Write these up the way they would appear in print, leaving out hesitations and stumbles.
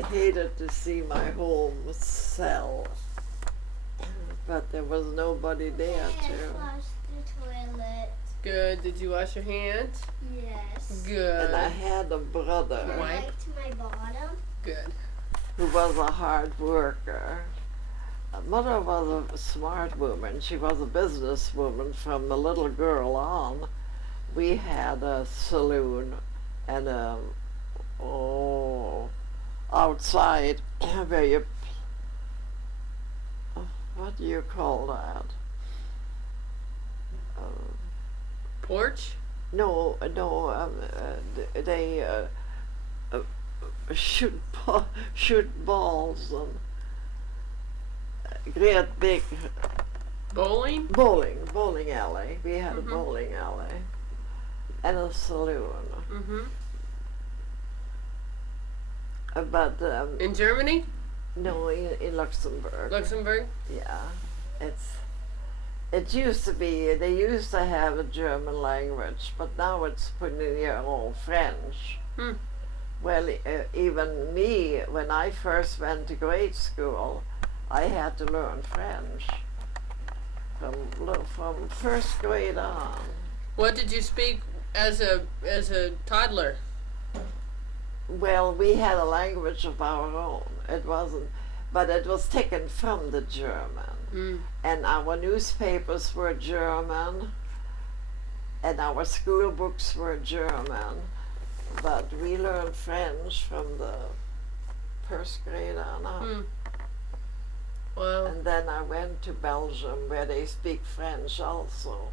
I hated to see my home sell, but there was nobody there I to. flushed the toilet. Good. Did you wash your hands? Yes. Good. And I had a brother I Wipe. wiped my bottom. Good. who was a hard worker. Mother was a smart woman. She was a businesswoman from the little girl on. We had a saloon and outside where you, what do you call that? Porch? No, they shoot balls and great big Bowling? bowling alley. We had a Mhm. bowling alley and a saloon. Mm-hmm. But In Germany? no, in Luxembourg. Luxembourg? Yeah, it used to be, they used to have a German language, but now it's put in here all French. Hmm. Well, even me, when I first went to grade school, I had to learn French from first grade on. What did you speak as a toddler? Well, we had a language of our own. It wasn't, but it was taken from the German. Mm. And our newspapers were German, and our school books were German, but we learned French from the first grade on up. Hmm. Wow. And then I went to Belgium where they speak French also.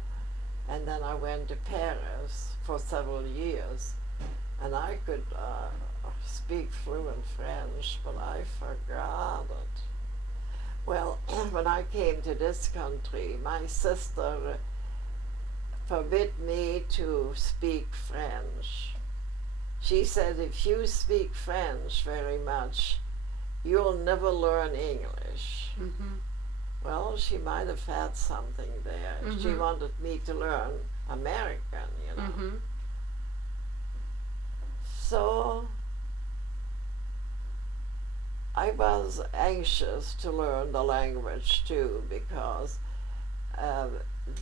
And then I went to Paris for several years. And I could speak fluent French, but I forgot it. Well, when I came to this country, my sister forbid me to speak French. She said, if you speak French very much, you'll never learn English. Mm-hmm. Well, she might have had something there. Mhm. She wanted me to learn American, you know. Mm-hmm. So I was anxious to learn the language too, because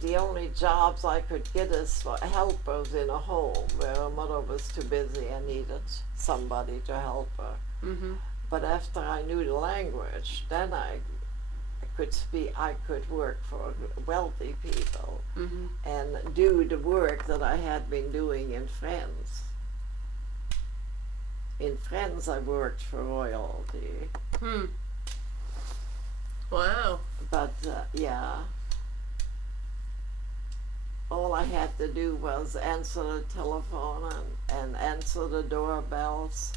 the only jobs I could get is for helpers in a home where a mother was too busy and needed somebody to help her. Mm-hmm. But after I knew the language, then I could work for wealthy people Mm-hmm. and do the work that I had been doing in France. In France, I worked for royalty, Hmm. Wow. but yeah, all I had to do was answer the telephone and answer the doorbells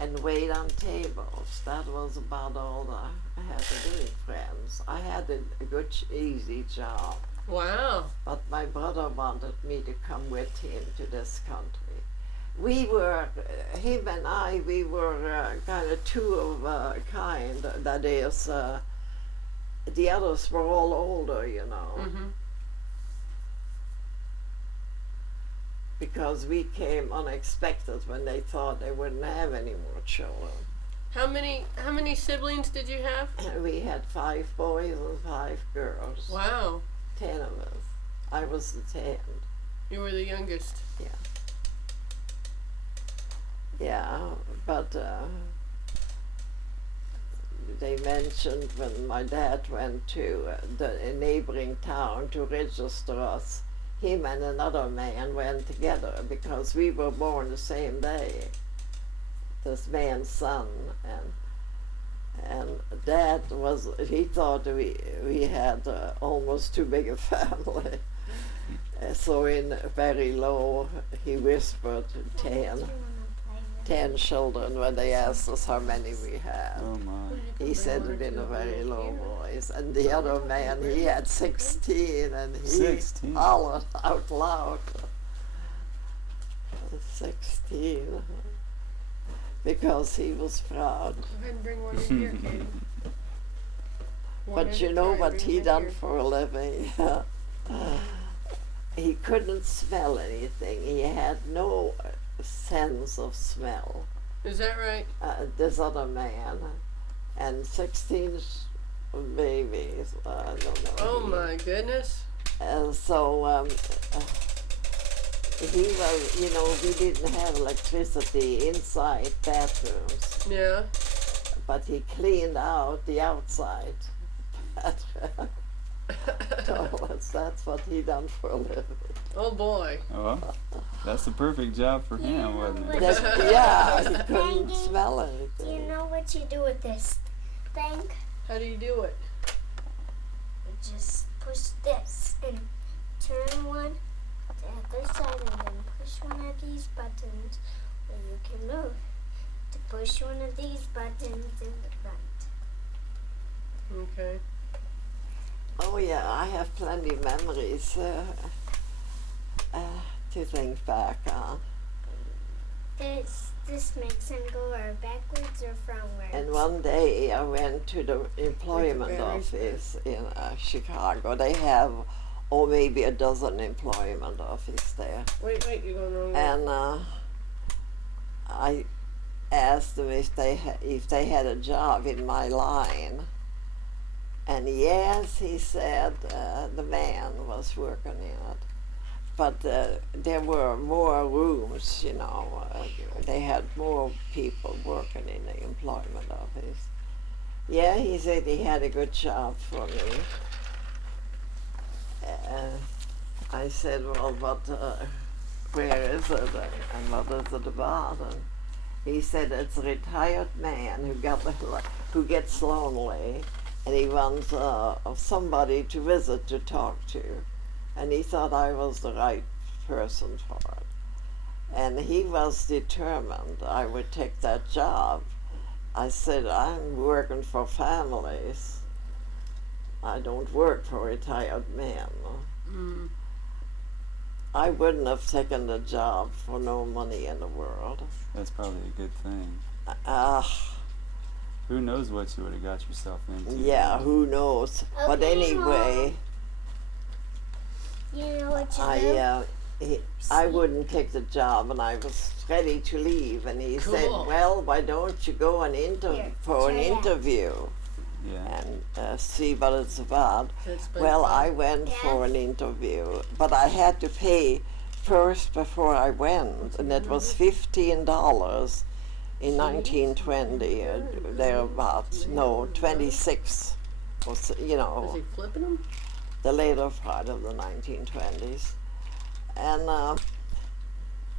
and wait on tables. That was about all that I had to do in France. I had a good, easy job, Wow. but my brother wanted me to come with him to this country. We were, him and I, we were kind of two of a kind. That is, the others were all older, you know, Mm-hmm. because we came unexpected when they thought they wouldn't have any more children. How many siblings did you have? We had 5 boys and 5 girls. Wow. 10 of us. I was the 10th. You were the youngest. Yeah, but they mentioned when my dad went to the neighboring town to register us, him and another man went together because we were born the same day, this man's son, and Dad was, he thought we had almost too big a family. So in very low, he whispered 10 children when they asked us how many we had. Oh my. He said it in a very low voice. And the other man, he had 16, and he 16? hollered out loud. 16. Because he was proud. Go ahead and bring one in here, Katie. One But at you a know time, what bring he one done here. for a living? He couldn't smell anything. He had no sense of smell. Is that right? This other man, and 16 babies. I don't know. Oh my goodness. So he was, we didn't have electricity inside bathrooms, Yeah. but he cleaned out the outside bathroom. Toilets. That's what he done for a living. Oh boy. Oh, well, that's the perfect job for him, wasn't it? Yeah, he couldn't Maggie, smell Do you anything. know what you do with this thing? How do you do it? You just push this and turn one to the other side and then push one of these buttons where you can move. To push one of these buttons in the front. Okay. Oh yeah, I have plenty memories to think back on. This makes them go backwards or frontwards. And one day I went to the employment batteries. office in Chicago. They have, maybe a dozen employment offices there. Wait, you're going wrong. And I asked them if they had a job in my line. And yes, he said the man was working in it. But there were more rooms, they had more people working in the employment office. Yeah, he said he had a good job for me. I said, well, where is it and what is it about? And he said it's a retired man who gets lonely, and he wants somebody to visit, to talk to. And he thought I was the right person for it. And he was determined I would take that job. I said, I'm working for families. I don't work for retired men. Mm. I wouldn't have taken the job for no money in the world. That's probably a good thing. Who knows what you would have got yourself into? Yeah, who knows? But Okay, anyway, You know what you do? I wouldn't take the job, and I was ready to leave. And he said, Cool. well, why don't you go and Here, for an try that. interview Yeah. and see what it's about? That's been Well, fun. I went for an interview, but I had to pay first before I went, and it was $15 in 1920, thereabouts. No, 26 was, Was he flipping them? the later part of the 1920s. And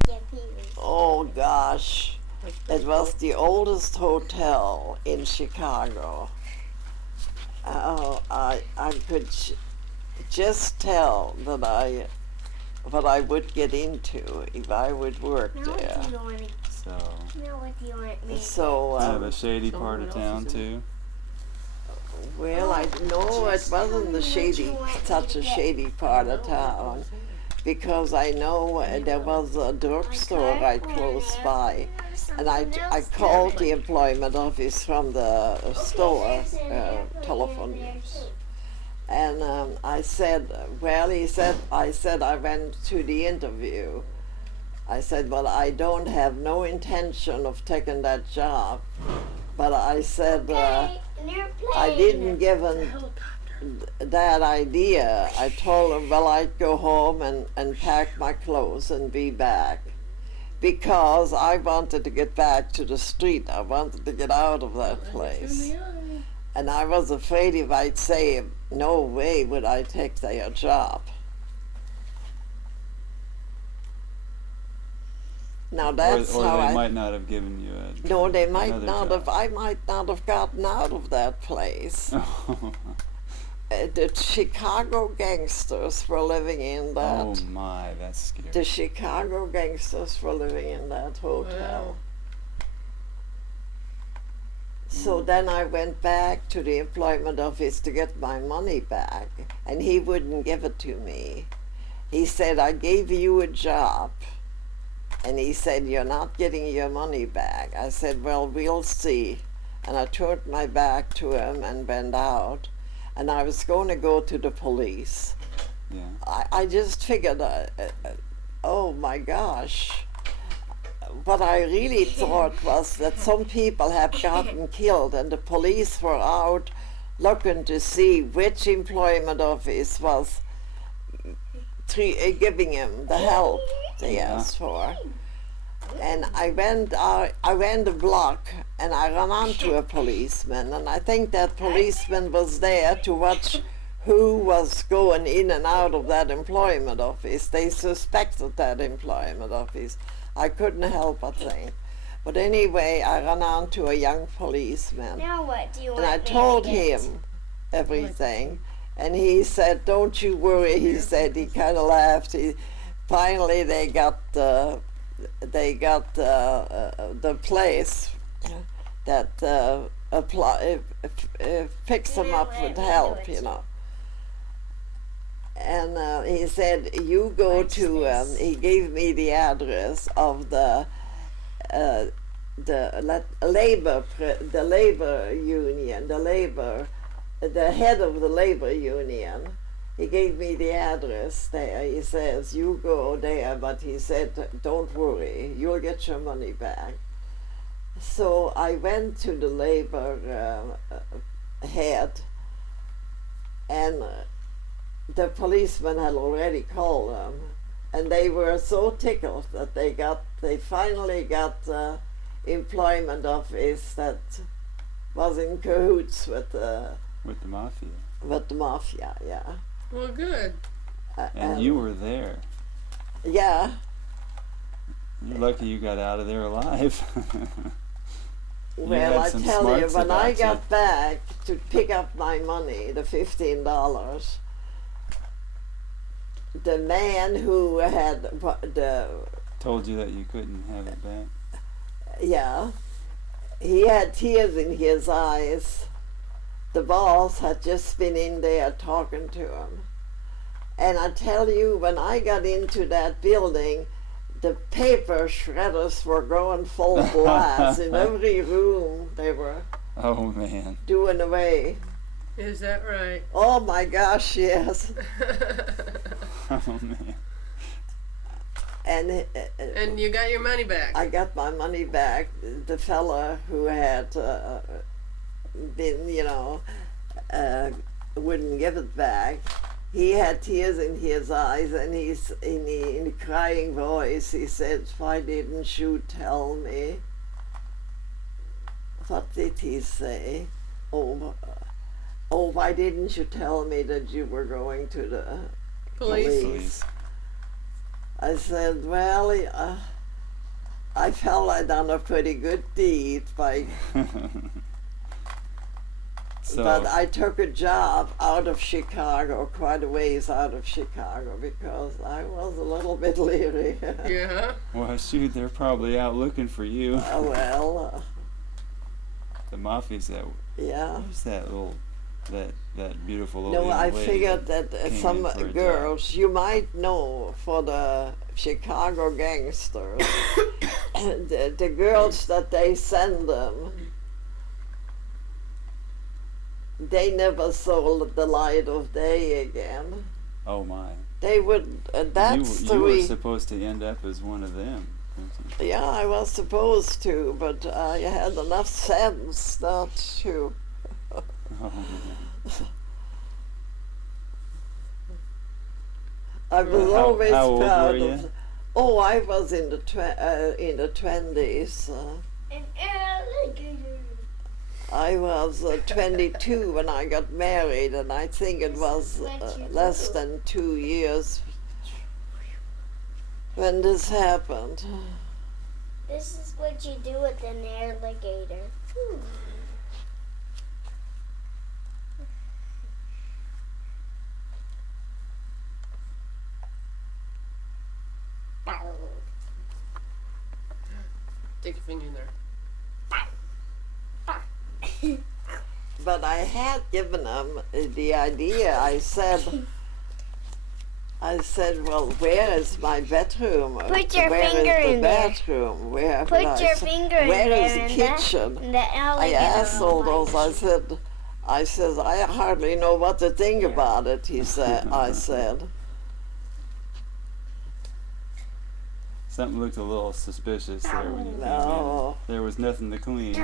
Yeah, Pee-wee. oh gosh, That's pretty it was cool. the oldest hotel in Chicago. I could just tell that what I would get into if I would work Now what there. do you want me? So, Now what do you want me? So, kind of a shady part of Someone else town is in- too. well, I know it Just tell wasn't me the what shady, you want me such to a get. shady part of town, because I know there was a drugstore right close by. And I called the employment office from the store, telephone. And I said, well, I said I went to the interview. I said, well, I don't have no intention of taking that job. But I said, I didn't give him that idea. I told him, well, I'd go home and pack my clothes and be back. Because I wanted to get back to the street. I wanted to get out of that place. And I was afraid if I'd say, no way would I take their job. Now that's or how they I... might not have given you a. No, they might another not job. have, I might not have gotten out of that place. The Chicago gangsters were living in that. Oh my, that's scary. The Chicago gangsters were living in that hotel. Wow. So then I went back to the employment office to get my money back, and he wouldn't give it to me. He said, I gave you a job. And he said, you're not getting your money back. I said, well, we'll see. And I turned my back to him and went out. And I was going to go to the police. Yeah. I just figured, oh my gosh, what I really thought was that some people had gotten killed, and the police were out looking to see which employment office was giving him the help they asked for. And I went a block, and I ran onto a policeman, and I think that policeman was there to watch who was going in and out of that employment office. They suspected that employment office. I couldn't help but think. But anyway, I ran on to a young policeman. Now what do you want And I me to told get? him everything. And he said, "Don't you worry," he said. He kind of laughed. Finally, they got the place that fixed them up with help, you know. And he said, "You go to." He gave me the address of the labor union, the head of the labor union. He gave me the address there. He says, "You go there," but he said, "Don't worry, you'll get your money back." So I went to the labor head, and the policeman had already called them, and they were so tickled that they finally got the employment office that was in cahoots with the mafia. With the mafia, yeah. Well, good. And you were there. Yeah. You're lucky you got out of there alive. Well, I tell you, when I got back to pick up my money, the $15, the man who had told you that you couldn't have it back. Yeah, he had tears in his eyes. The boss had just been in there talking to him. And I tell you, when I got into that building, the paper shredders were going full blast. In every room they were doing away. Is that right? Oh my gosh, yes. Oh man. And you got your money back. I got my money back. The fella who had been, wouldn't give it back. He had tears in his eyes, and he's in a crying voice. He said, "Why didn't you tell me?" What did he say? Oh, why didn't you tell me that you were going to the police? I said, "Well, I felt I'd done a pretty good deed by." But I took a job out of Chicago, quite a ways out of Chicago, because I was a little bit leery. Yeah. Well, shoot, they're probably out looking for you. The mafia's that. Yeah. Who's that that beautiful old No, I lady figured that some girls you might know for the Chicago gangsters, the girls that they send them, they never saw the light of day again. Oh my. They would, you were supposed to end up as one of them. Yeah, I was supposed to, but I had enough sense not to. Oh man. I was always how old proud were you? of. Oh, I was in the 20s. An alligator. I was 22 when I got married, and I think it was less than 2 years when this happened. This is what you do with an alligator. Stick your finger in there. But I had given them the idea. I said, well, where is my bedroom? Put your where finger is the in there. bedroom? Where Put your finger in where there is the kitchen? and the alligator. I asked all those. I said, I hardly know what to think about it. He said, I said. Something looked a little suspicious there when you came No. in. There was nothing to clean.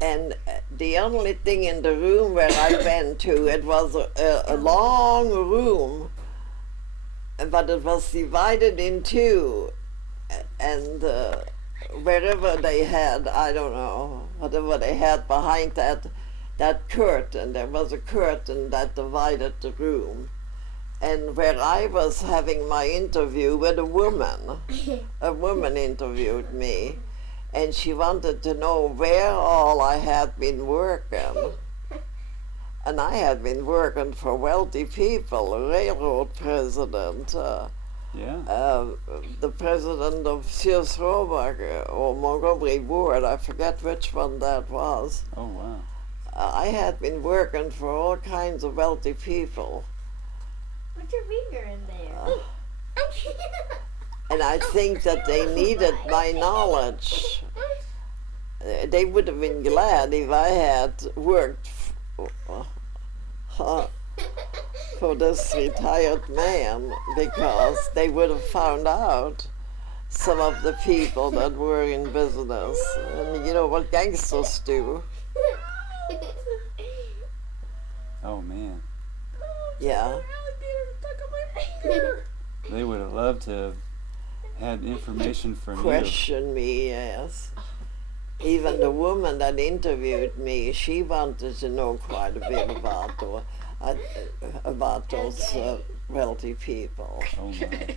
And the only thing in the room where I went to, it was a long room, but it was divided in two. And wherever they had, I don't know, whatever they had behind that curtain, there was a curtain that divided the room. And where I was having my interview with a woman interviewed me, and she wanted to know where all I had been working. And I had been working for wealthy people, a railroad president, the president of Sears Roebuck or Montgomery Ward, I forget which one that was. Oh, wow. I had been working for all kinds of wealthy people. Put your finger in there. And I think that they needed my knowledge. They would have been glad if I had worked for this retired man, because they would have found out some of the people that were in business. And you know what gangsters do? Oh, man. Yeah. They would have loved to have had information from Question me, yes. Even the woman that interviewed me, she wanted to know quite a bit about those wealthy people. you. Oh, my.